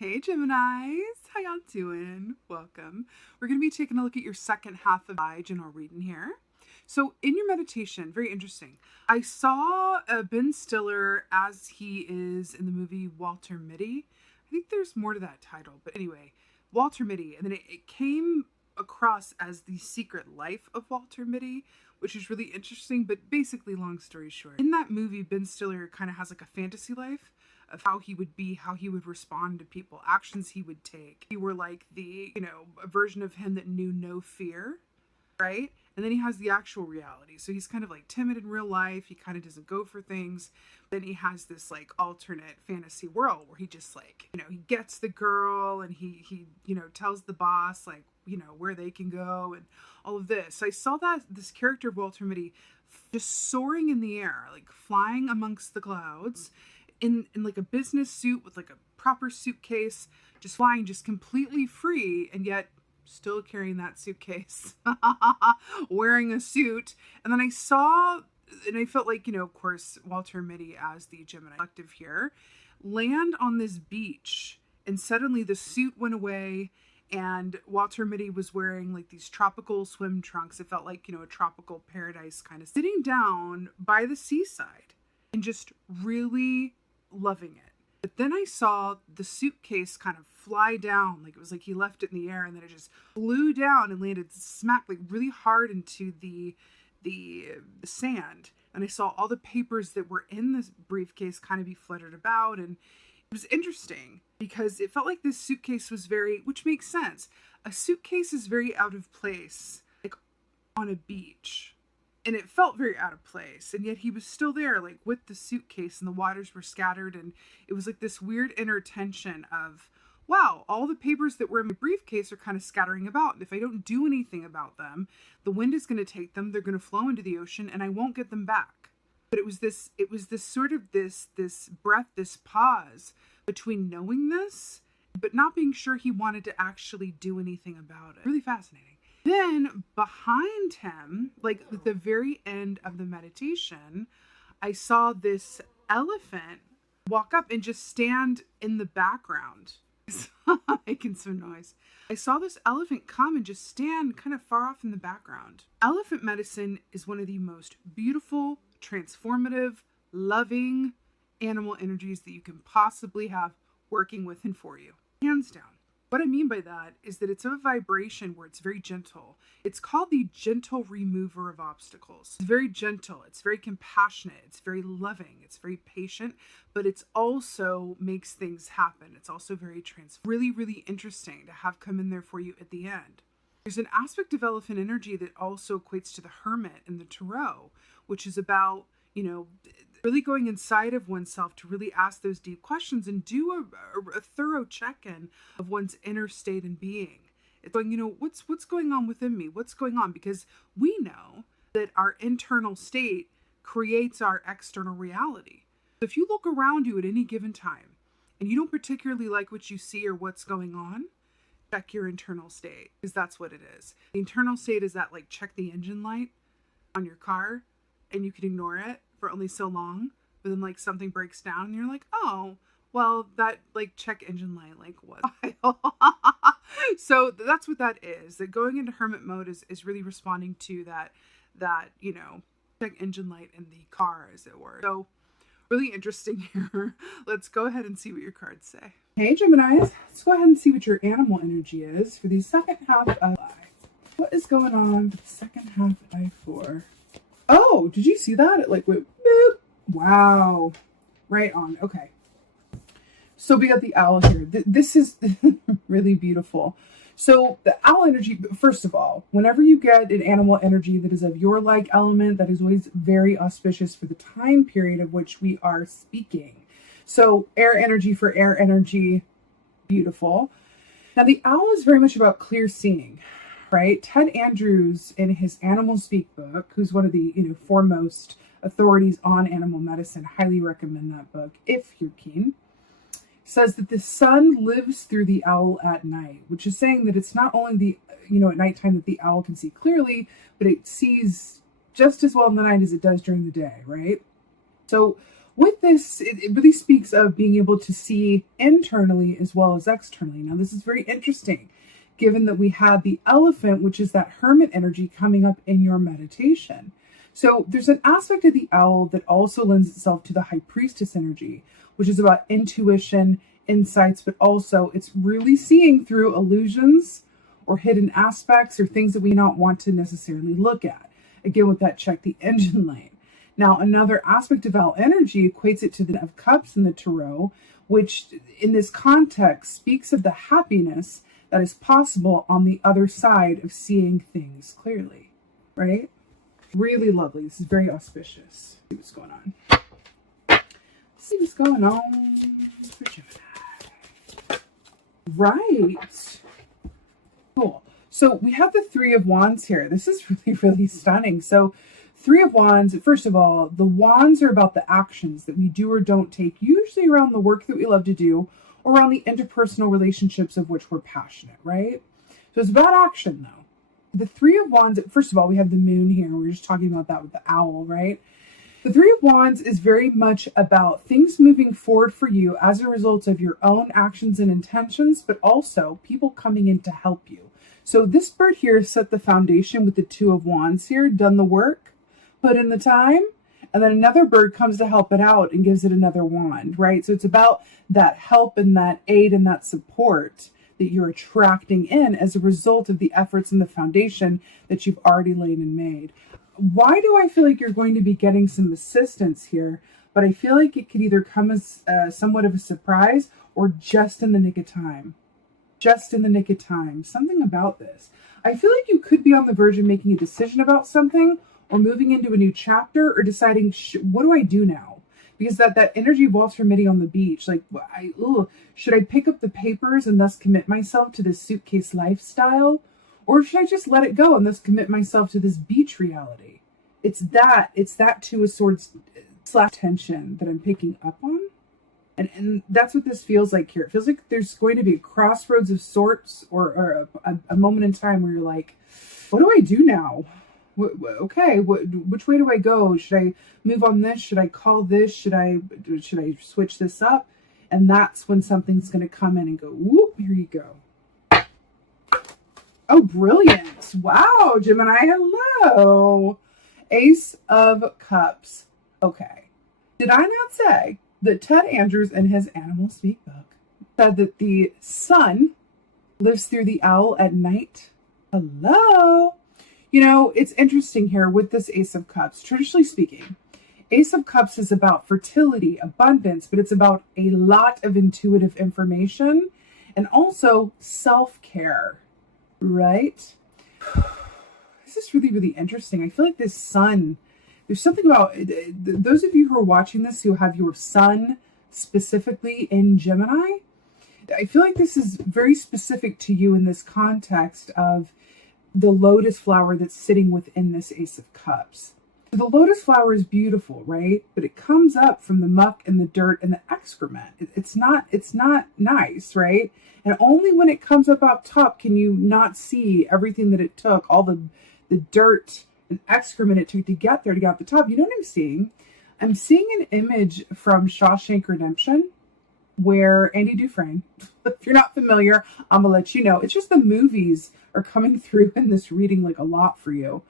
Hey Geminis, how y'all doing? Welcome. We're going to be taking a look at your second half of the general reading here. So in your meditation, very interesting, I saw Ben Stiller as he is in the movie Walter Mitty. I think there's more to that title, but anyway, Walter Mitty. And then it came across as The Secret Life of Walter Mitty, which is really interesting, but basically, long story short, in that movie, Ben Stiller kind of has like a fantasy life of how he would be, how he would respond to people, actions he would take. He were like the, a version of him that knew no fear, right? And then he has the actual reality. So he's kind of like timid in real life. He kind of doesn't go for things. Then he has this like alternate fantasy world where he just like, he gets the girl and he tells the boss like, where they can go and all of this. So I saw this character of Walter Mitty just soaring in the air, like flying amongst the clouds in like a business suit with like a proper suitcase, just flying just completely free and yet still carrying that suitcase, wearing a suit. And then I saw, and I felt like, of course, Walter Mitty as the Gemini collective here, land on this beach, and suddenly the suit went away and Walter Mitty was wearing like these tropical swim trunks. It felt like, a tropical paradise kind of sitting down by the seaside and just really loving it. But then I saw the suitcase kind of fly down, like it was like he left it in the air and then it just flew down and landed smack like really hard into the sand. And I saw all the papers that were in this briefcase kind of be fluttered about, and it was interesting because it felt like this suitcase was which makes sense. A suitcase is very out of place, like on a beach. And it felt very out of place. And yet he was still there, like with the suitcase, and the waters were scattered. And it was like this weird inner tension of, wow, all the papers that were in my briefcase are kind of scattering about. And if I don't do anything about them, the wind is going to take them. They're going to flow into the ocean and I won't get them back. But it was this sort of this breath, this pause between knowing this, but not being sure he wanted to actually do anything about it. Really fascinating. Then behind him, like at the very end of the meditation, I saw this elephant walk up and just stand in the background, making some noise. I saw this elephant come and just stand kind of far off in the background. Elephant medicine is one of the most beautiful, transformative, loving animal energies that you can possibly have working with and for you. Hands down. What I mean by that is that it's a vibration where it's very gentle. It's called the gentle remover of obstacles. It's very gentle. It's very compassionate. It's very loving. It's very patient, but it's also makes things happen. It's also very really, really interesting to have come in there for you at the end. There's an aspect of elephant energy that also equates to the hermit and the tarot, which is about, really going inside of oneself to really ask those deep questions and do a thorough check-in of one's inner state and being. It's going, what's going on within me? What's going on? Because we know that our internal state creates our external reality. So if you look around you at any given time and you don't particularly like what you see or what's going on, check your internal state, because that's what it is. The internal state is that, like, check the engine light on your car and you can ignore it for only so long, but then like something breaks down and you're like, oh, well, that like check engine light, like what? So that's what that is. That going into hermit mode is really responding to that check engine light in the car, as it were. So really interesting here. Let's go ahead and see what your cards say. Hey Geminis, let's go ahead and see what your animal energy is for the second half of I. What is going on with the second half of I4? Oh, did you see that? It like went boop. Wow. Right on. Okay. So we got the owl here. This is really beautiful. So the owl energy, first of all, whenever you get an animal energy that is of your like element, that is always very auspicious for the time period of which we are speaking. So air energy for air energy, beautiful. Now the owl is very much about clear seeing. Right? Ted Andrews, in his Animal Speak book, who's one of the foremost authorities on animal medicine, highly recommend that book if you're keen, says that the sun lives through the owl at night, which is saying that it's not only at nighttime that the owl can see clearly, but it sees just as well in the night as it does during the day, right? So with this, it really speaks of being able to see internally as well as externally. Now, this is very interesting, given that we had the elephant, which is that hermit energy coming up in your meditation. So there's an aspect of the owl that also lends itself to the high priestess energy, which is about intuition, insights, but also it's really seeing through illusions or hidden aspects or things that we not want to necessarily look at. Again, with that check the engine light. Now, another aspect of owl energy equates it to the of cups in the tarot, which in this context speaks of the happiness that is possible on the other side of seeing things clearly, right? Really lovely. This is very auspicious. See what's going on. See what's going on for Gemini. Right. Cool. So we have the Three of Wands here. This is really, really stunning. So Three of Wands, first of all, the wands are about the actions that we do or don't take, usually around the work that we love to do or around the interpersonal relationships of which we're passionate, right? So it's about action, though. The Three of Wands, first of all, we have the moon here. We're just talking about that with the owl, right? The Three of Wands is very much about things moving forward for you as a result of your own actions and intentions, but also people coming in to help you. So this bird here set the foundation with the Two of Wands here, done the work, put in the time, and then another bird comes to help it out and gives it another wand, right? So it's about that help and that aid and that support that you're attracting in as a result of the efforts and the foundation that you've already laid and made. Why do I feel like you're going to be getting some assistance here? But I feel like it could either come as somewhat of a surprise or just in the nick of time. Just in the nick of time. Something about this. I feel like you could be on the verge of making a decision about something or moving into a new chapter or deciding, what do I do now? Because that energy of Walter Mitty on the beach, like, should I pick up the papers and thus commit myself to this suitcase lifestyle? Or should I just let it go and thus commit myself to this beach reality? It's that Two of Swords / tension that I'm picking up on. And that's what this feels like here. It feels like there's going to be a crossroads of sorts or a moment in time where you're like, what do I do now? Okay, which way do I go? Should I move on this? Should I call this? Should I switch this up? And that's when something's going to come in and go, whoop, here you go. Oh, brilliant. Wow, Gemini, hello. Ace of Cups. Okay. Did I not say that Ted Andrews in his Animal Speak book said that the sun lives through the owl at night? Hello. You know, it's interesting here with this Ace of Cups. Traditionally speaking, Ace of Cups is about fertility, abundance, but it's about a lot of intuitive information and also self-care, right? This is really, really interesting. I feel like this sun, there's something about, those of you who are watching this who have your sun specifically in Gemini, I feel like this is very specific to you in this context of the lotus flower that's sitting within this Ace of Cups. The lotus flower is beautiful, right? But it comes up from the muck and the dirt and the excrement. It's not nice, right? And only when it comes up top can you not see everything that it took, all the dirt and excrement it took to get there, to get to the top. You know what I'm seeing? I'm seeing an image from Shawshank Redemption where Andy Dufresne, if you're not familiar, I'm gonna let you know. It's just the movies are coming through in this reading like a lot for you.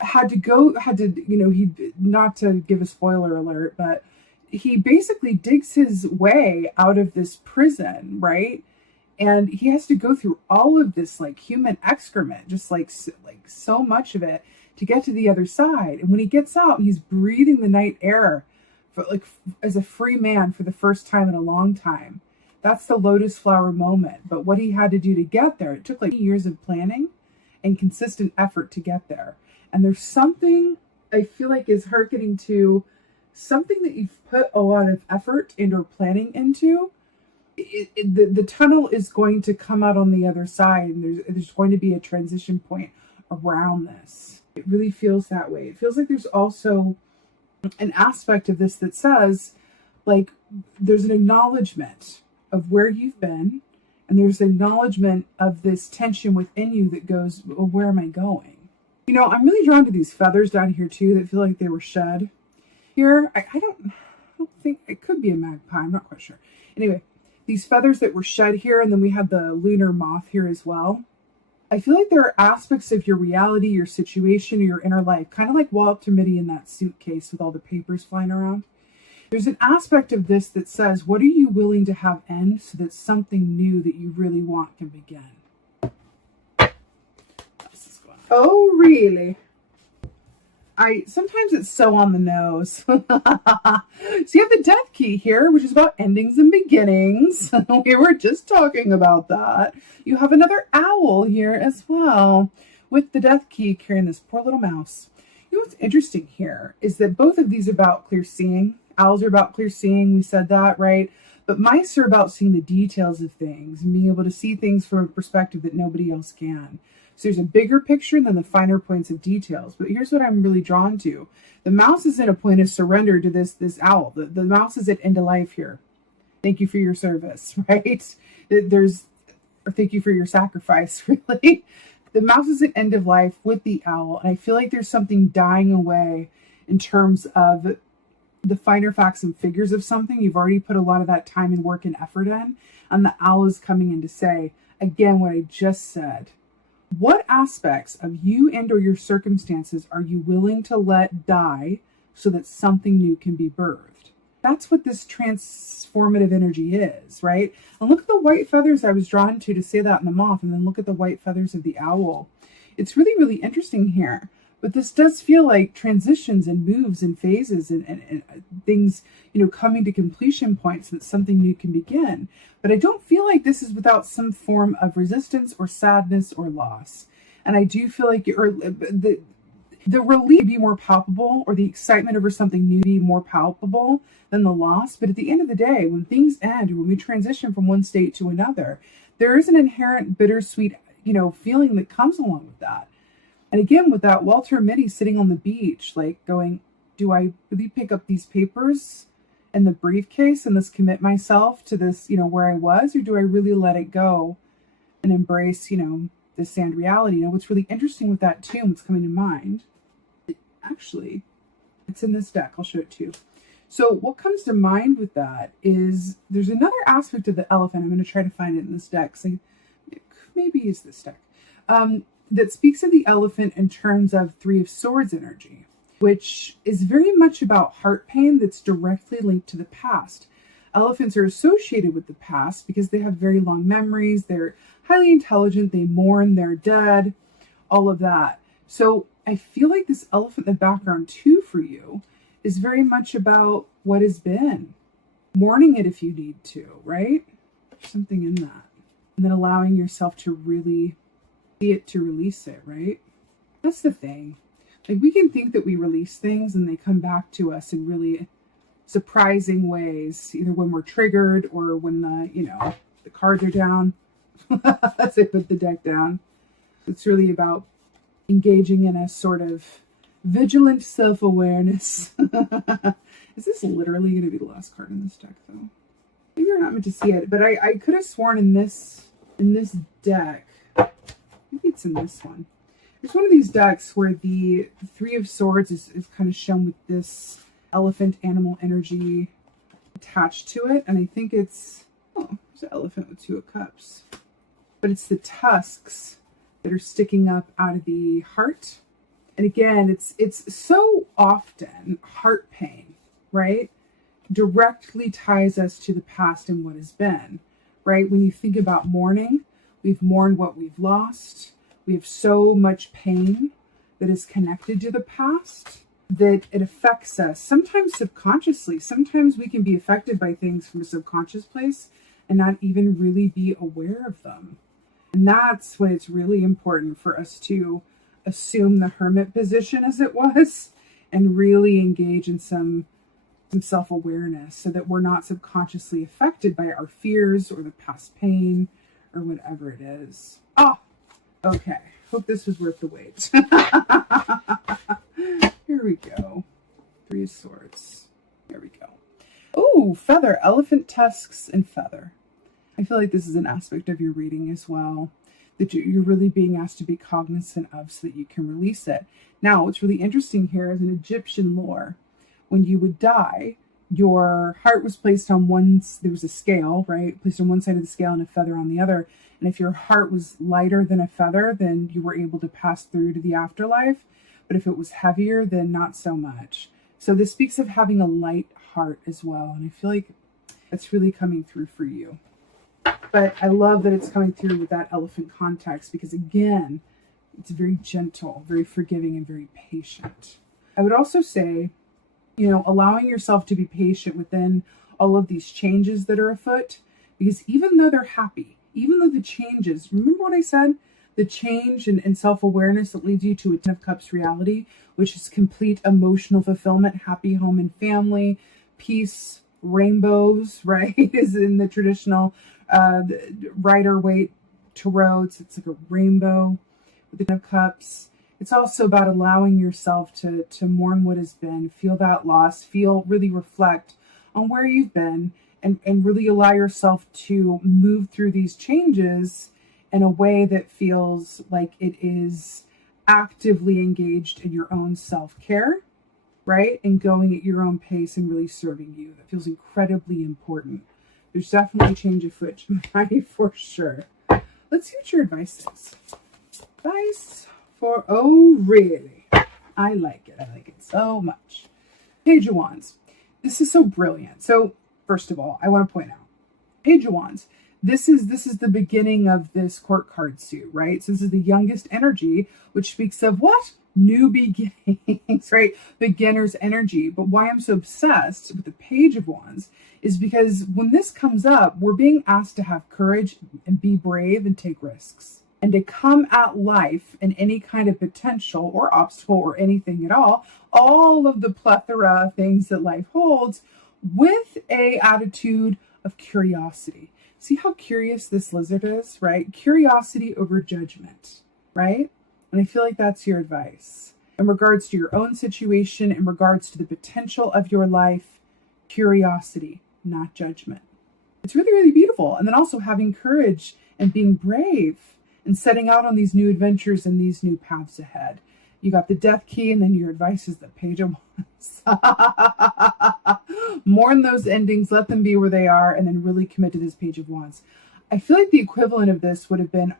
He, not to give a spoiler alert, but he basically digs his way out of this prison, right? And he has to go through all of this like human excrement, just like so much of it to get to the other side. And when he gets out, he's breathing the night air as a free man for the first time in a long time. That's the lotus flower moment. But what he had to do to get there, it took like years of planning and consistent effort to get there. And there's something I feel like is hearkening to something that you've put a lot of effort and or planning into. The tunnel is going to come out on the other side, and there's going to be a transition point around this. It really feels that way. It feels like there's also an aspect of this that says, like, there's an acknowledgement of where you've been, and there's an acknowledgement of this tension within you that goes, well, where am I going? You know, I'm really drawn to these feathers down here too that feel like they were shed. Here, I don't don't think, it could be a magpie, I'm not quite sure. Anyway, these feathers that were shed here, and then we have the lunar moth here as well. I feel like there are aspects of your reality, your situation, or your inner life, kind of like Walter Mitty in that suitcase with all the papers flying around. There's an aspect of this that says, what are you willing to have end so that something new that you really want can begin? Oh, really? Sometimes it's so on the nose. So you have the death key here, which is about endings and beginnings. We were just talking about that. You have another owl here as well with the death key carrying this poor little mouse. You know what's interesting here is that both of these are about clear seeing. Owls are about clear seeing. We said that, right? But mice are about seeing the details of things and being able to see things from a perspective that nobody else can. So there's a bigger picture than the finer points of details. But here's what I'm really drawn to. The mouse is in a point of surrender to this owl. The mouse is at end of life here. Thank you for your service, right? Or thank you for your sacrifice, really. The mouse is at end of life with the owl. And I feel like there's something dying away in terms of the finer facts and figures of something. You've already put a lot of that time and work and effort in. And the owl is coming in to say, again, what I just said. What aspects of you and or your circumstances are you willing to let die so that something new can be birthed? That's what this transformative energy is, right? And look at the white feathers I was drawn to say that in the moth, and then look at the white feathers of the owl. It's really, really interesting here. But this does feel like transitions and moves and phases and things, coming to completion points so that something new can begin. But I don't feel like this is without some form of resistance or sadness or loss. And I do feel like the relief be more palpable, or the excitement over something new be more palpable than the loss. But at the end of the day, when things end, or when we transition from one state to another, there is an inherent bittersweet, feeling that comes along with that. And again, with that Walter Mitty sitting on the beach, like going, do I really pick up these papers and the briefcase and this commit myself to this, where I was, or do I really let it go and embrace, the sand reality? What's really interesting with that too, what's coming to mind, actually, it's in this deck. I'll show it to you. So what comes to mind with that is there's another aspect of the elephant. I'm going to try to find it in this deck. So maybe use this deck. That speaks of the elephant in terms of Three of Swords energy, which is very much about heart pain that's directly linked to the past. Elephants are associated with the past because they have very long memories. They're highly intelligent. They mourn their dead, all of that. So I feel like this elephant in the background too for you is very much about what has been. Mourning it if you need to, right? There's something in that. And then allowing yourself to really it to release it, right? That's the thing. Like, we can think that we release things and they come back to us in really surprising ways, either when we're triggered or when the cards are down. As I put the deck down. It's really about engaging in a sort of vigilant self-awareness. Is this literally going to be the last card in this deck, though? Maybe you're not meant to see it, but I could have sworn in this deck, maybe it's in this one. There's one of these decks where the Three of Swords is kind of shown with this elephant animal energy attached to it. And I think it's, there's an elephant with Two of Cups. But it's the tusks that are sticking up out of the heart. And again, it's so often heart pain, right? Directly ties us to the past and what has been, right? When you think about mourning, we've mourned what we've lost. We have so much pain that is connected to the past that it affects us, sometimes subconsciously. Sometimes we can be affected by things from a subconscious place and not even really be aware of them. And that's when it's really important for us to assume the hermit position as it was and really engage in some self-awareness so that we're not subconsciously affected by our fears or the past pain or whatever it is. Oh, okay. Hope this was worth the wait. Here we go. Three of Swords. Here we go. Oh, feather. Elephant tusks and feather. I feel like this is an aspect of your reading as well that you're really being asked to be cognizant of so that you can release it. Now, what's really interesting here is in Egyptian lore, when you would die, your heart was placed on one, there was a scale, right? Placed on one side of the scale and a feather on the other. And if your heart was lighter than a feather, then you were able to pass through to the afterlife. But if it was heavier, then not so much. So this speaks of having a light heart as well. And I feel like that's really coming through for you. But I love that it's coming through with that elephant context, because again, it's very gentle, very forgiving, and very patient. I would also say, you know, allowing yourself to be patient within all of these changes that are afoot, because even though they're happy, even though the changes, remember what I said? The change and self-awareness that leads you to a Ten of Cups reality, which is complete emotional fulfillment, happy home and family, peace, rainbows, right? Is in the traditional Rider-Waite tarot. It's like a rainbow with the Ten of Cups. It's also about allowing yourself to mourn what has been, feel that loss, really reflect on where you've been, and really allow yourself to move through these changes in a way that feels like it is actively engaged in your own self-care, right? And going at your own pace and really serving you. That feels incredibly important. There's definitely change afoot, Gemini, for sure. Let's see what your advice is. Advice for, oh, really? I like it. I like it so much. Page of Wands. This is so brilliant. So, first of all, I want to point out, Page of Wands. This is the beginning of this court card suit, right? So this is the youngest energy, which speaks of what? New beginnings, right? Beginner's energy. But why I'm so obsessed with the Page of Wands is because when this comes up, we're being asked to have courage and be brave and take risks. And to come at life and any kind of potential or obstacle or anything at all of the plethora of things that life holds, with a attitude of curiosity. See how curious this lizard is, right? Curiosity over judgment, right? And I feel like that's your advice. In regards to your own situation, in regards to the potential of your life, curiosity, not judgment. It's really, really beautiful. And then also having courage and being brave and setting out on these new adventures and these new paths ahead. You got the Death Key, and then your advice is the Page of Wands. Mourn those endings, let them be where they are, and then really commit to this Page of Wands. I feel like the equivalent of this would have been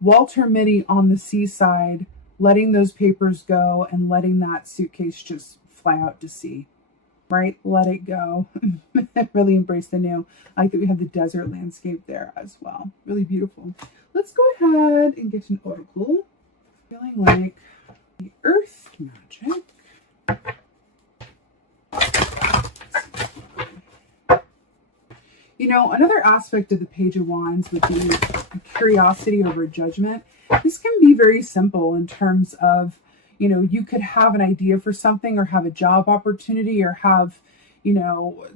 Walter Mitty on the seaside, letting those papers go and letting that suitcase just fly out to sea, right? Let it go. Really embrace the new. I like that we have the desert landscape there as well. Really beautiful. Let's go ahead and get an oracle. Feeling like the earth magic. You know, another aspect of the Page of Wands would be curiosity over judgment. This can be very simple in terms of, you know, you could have an idea for something or have a job opportunity or have, you know,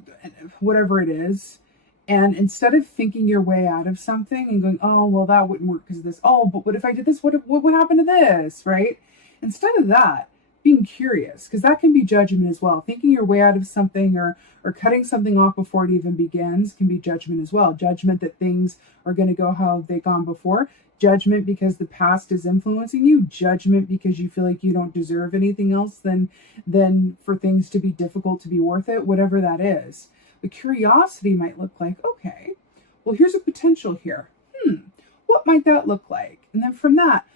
whatever it is. And instead of thinking your way out of something and going, oh, well, that wouldn't work because of this. Oh, but what if I did this? What would happen to this, right? Instead of that, being curious, because that can be judgment as well. Thinking your way out of something or cutting something off before it even begins can be judgment as well. Judgment that things are going to go how they've gone before. Judgment because the past is influencing you. Judgment because you feel like you don't deserve anything else than for things to be difficult to be worth it, whatever that is. The curiosity might look like, okay, well, here's a potential here. What might that look like? And then from that,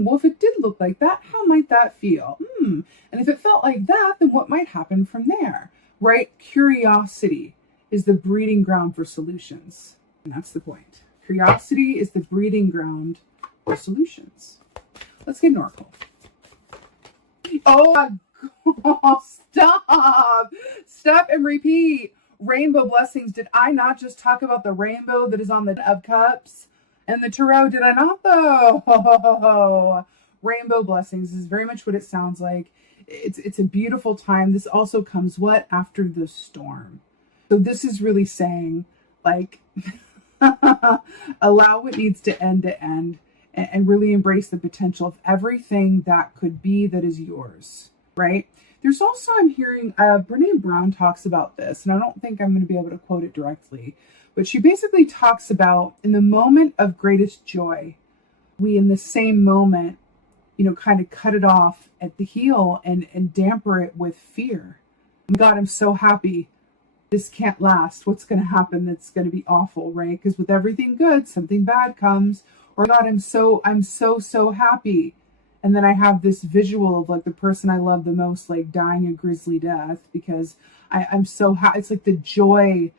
well, if it did look like that, how might that feel? And if it felt like that, then what might happen from there, right? Curiosity is the breeding ground for solutions. And that's the point. Curiosity is the breeding ground for solutions. Let's get an oracle. Oh, my God, stop. Stop and repeat. Rainbow blessings. Did I not just talk about the rainbow that is on the of cups and the tarot? Did I not though? Rainbow blessings is very much what it sounds like. It's a beautiful time. This also comes what? After the storm. So this is really saying, like, allow what needs to end and really embrace the potential of everything that could be that is yours, right? There's also, I'm hearing, Brene Brown talks about this, and I don't think I'm going to be able to quote it directly, but she basically talks about in the moment of greatest joy, we in the same moment, you know, kind of cut it off at the heel and damper it with fear. God, I'm so happy. This can't last. What's going to happen that's going to be awful, right? Because with everything good, something bad comes. Or God, I'm so happy. And then I have this visual of like the person I love the most, like dying a grisly death because I'm so happy. It's like the joy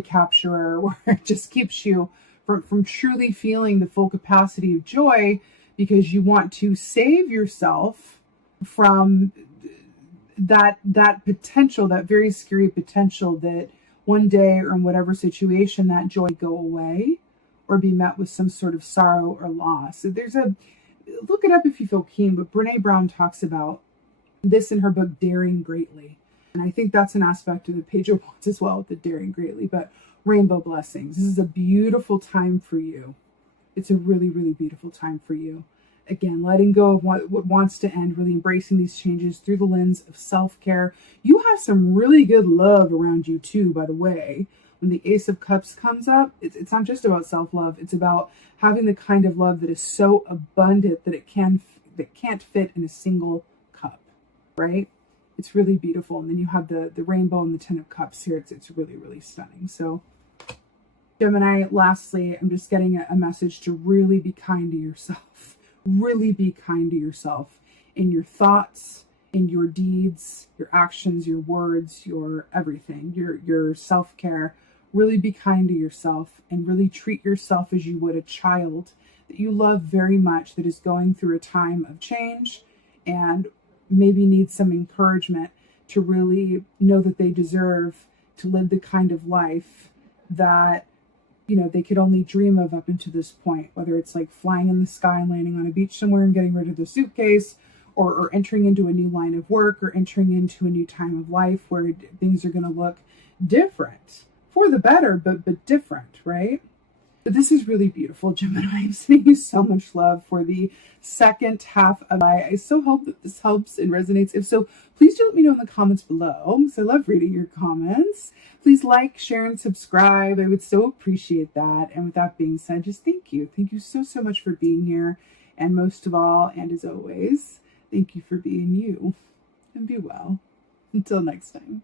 capturer where it just keeps you from truly feeling the full capacity of joy because you want to save yourself from that potential, that very scary potential that one day or in whatever situation that joy go away or be met with some sort of sorrow or loss. So look it up if you feel keen, but Brene Brown talks about this in her book, Daring Greatly. And I think that's an aspect of the page of wands as well, the daring greatly, but rainbow blessings. This is a beautiful time for you. It's a really, really beautiful time for you. Again, letting go of what wants to end, really embracing these changes through the lens of self-care. You have some really good love around you too, by the way. When the Ace of Cups comes up, it's not just about self-love. It's about having the kind of love that is so abundant that it can't fit in a single cup, right? It's really beautiful. And then you have the rainbow and the Ten of Cups here. It's really, really stunning. So Gemini, lastly, I'm just getting a message to really be kind to yourself. Really be kind to yourself in your thoughts, in your deeds, your actions, your words, your everything, your self-care. Really be kind to yourself and really treat yourself as you would a child that you love very much that is going through a time of change and maybe needs some encouragement to really know that they deserve to live the kind of life that they could only dream of up until this point, whether it's like flying in the sky and landing on a beach somewhere and getting rid of the suitcase, or entering into a new line of work, or entering into a new time of life where things are going to look different for the better, but different, right? But this is really beautiful, Gemini. I'm sending you so much love for the second half of July. I so hope that this helps and resonates. If so, please do let me know in the comments below, because I love reading your comments. Please like, share, and subscribe. I would so appreciate that. And with that being said, just thank you. Thank you so much for being here. And most of all, and as always, thank you for being you. And be well. Until next time.